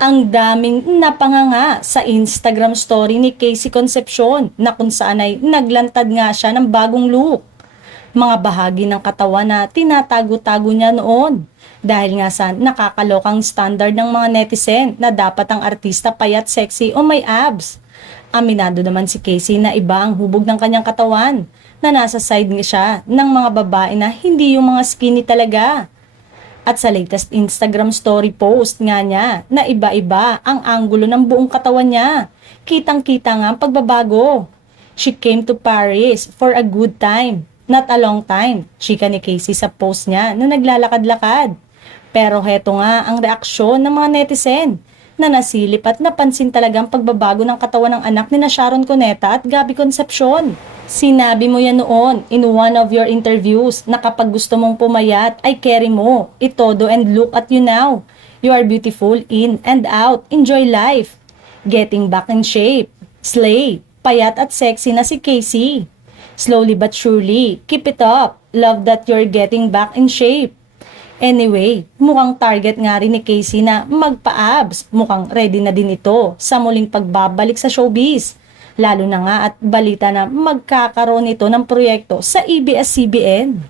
Ang daming napanganga sa Instagram story ni Casey Concepcion na kung saan ay naglantad nga siya ng bagong look. Mga bahagi ng katawan na tinatago-tago niya noon dahil nga sa nakakalokang standard ng mga netizen na dapat ang artista payat, sexy o may abs. Aminado naman si Casey na iba ang hubog ng kanyang katawan na nasa side niya siya ng mga babae na hindi yung mga skinny talaga. At sa latest Instagram story post nga niya na iba-iba ang anggulo ng buong katawan niya. Kitang-kita nga ang pagbabago. She came to Paris for a good time, not a long time. Chika ni Casey sa post niya na naglalakad-lakad. Pero heto nga ang reaksyon ng mga netizen na nasilip at napansin talagang pagbabago ng katawan ng anak ni na Sharon Cuneta at Gabby Concepcion. Sinabi mo yan noon in one of your interviews na kapag gusto mong pumayat ay carry mo, itodo and look at you now. You are beautiful in and out, enjoy life. Getting back in shape, slay, payat at sexy na si Casey. Slowly but surely, keep it up, love that you're getting back in shape. Anyway, mukhang target nga rin ni Casey na magpa-abs. Mukhang ready na din ito sa muling pagbabalik sa showbiz. Lalo na nga at balita na magkakaroon ito ng proyekto sa ABS-CBN.